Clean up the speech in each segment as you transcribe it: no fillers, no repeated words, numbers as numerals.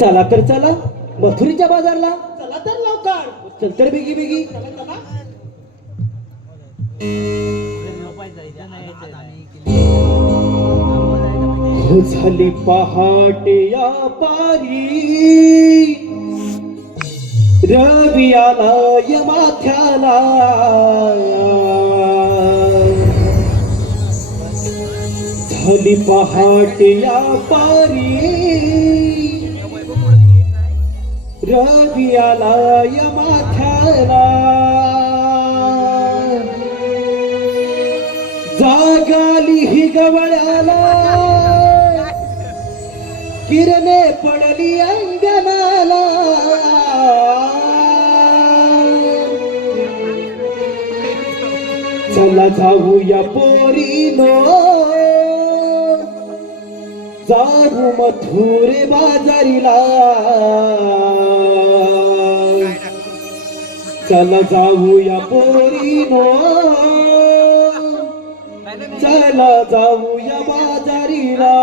चला तर चला मथुरीच्या बाजारला. चला तर लवकर. चल तर बेगी बेगी. चला चला. हो झाली पहाटे या पारी रवी आलाय माथ्याला. झाली पहाटे या पारी रवी आलाय माथ्याला. जागाली ही गवळ्याला किरणे पडली अंगणाला. चला जाऊया पोरीनो जाऊ मथुरे बाजारीला. चला जाऊया पोरीनो चला जाऊया बाजारीला.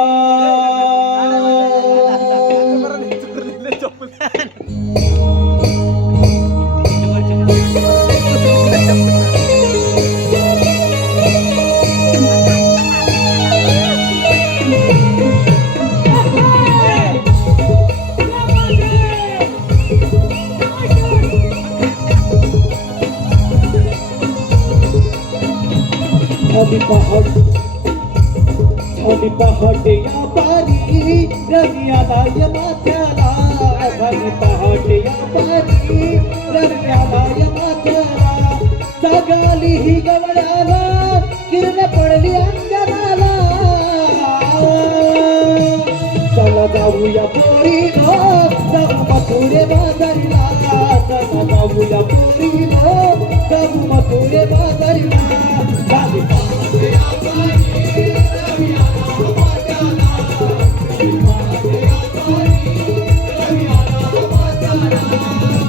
झाली पहाटे या पारी रवी आलाय माथ्याला. झाली पहाटे या पारी रवी आलाय माथ्याला. जागाली ही गवळ्याला किरण पडली अंगणाला. चला जाऊया पोरीनो जाऊ मथुरे बाजारीला. चला जाऊया पोरीनो जाऊ मथुरे बाजारीला. झाली पहाटे या पारी रवी आलाय माथ्याला.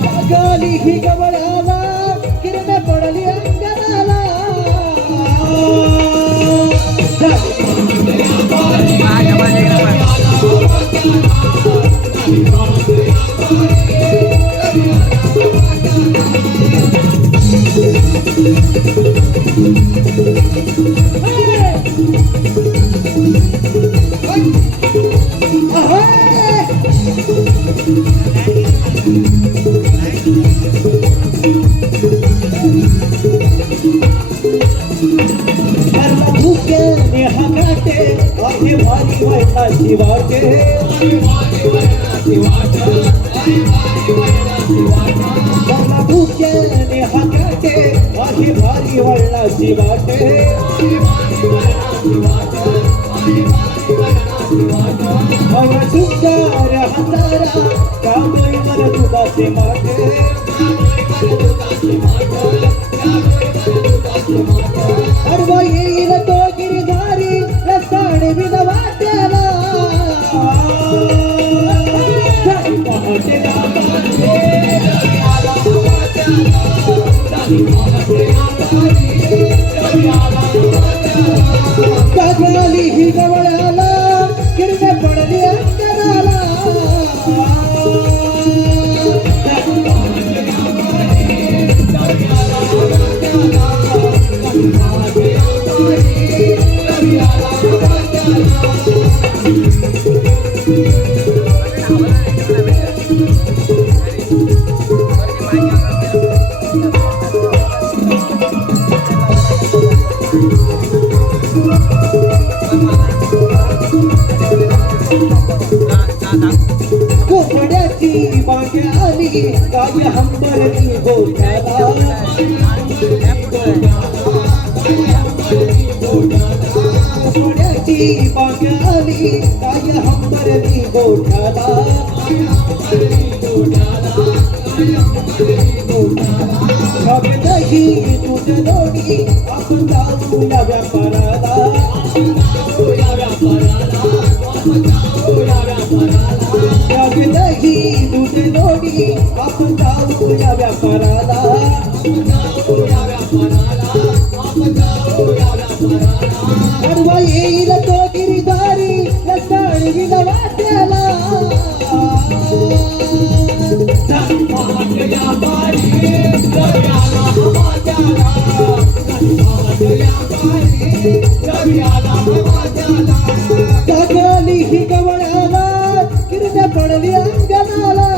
जागाली ही गवळ्याला किरण पडली अंगणाला. भारी वैताची वाटे भूक्याने हाकाटे माझी भारी वळणाची वाटे. सुंदर हातारा कामईवर तुझाचे माटे. अरवा येईल तो गिरधारी रस्ताड विध वाट्याला. जागाली ही गवळ्याला किरणे पडली अंगणाला. कोपड्याची बागे आली काय हंबरली गोठ्याला. कोपड्याची बागे आली काय हंबरली गोठ्याला. दही दूध लोणी आपण जाऊया व्यापाराला. दही दूध लोणी आपण जाऊया व्यापाराला. अडवा येईल तो गिरीधारी रस्ताड विध वाट्याला. टाकली ही गवळ्याला किरण्या पडली अंगणाला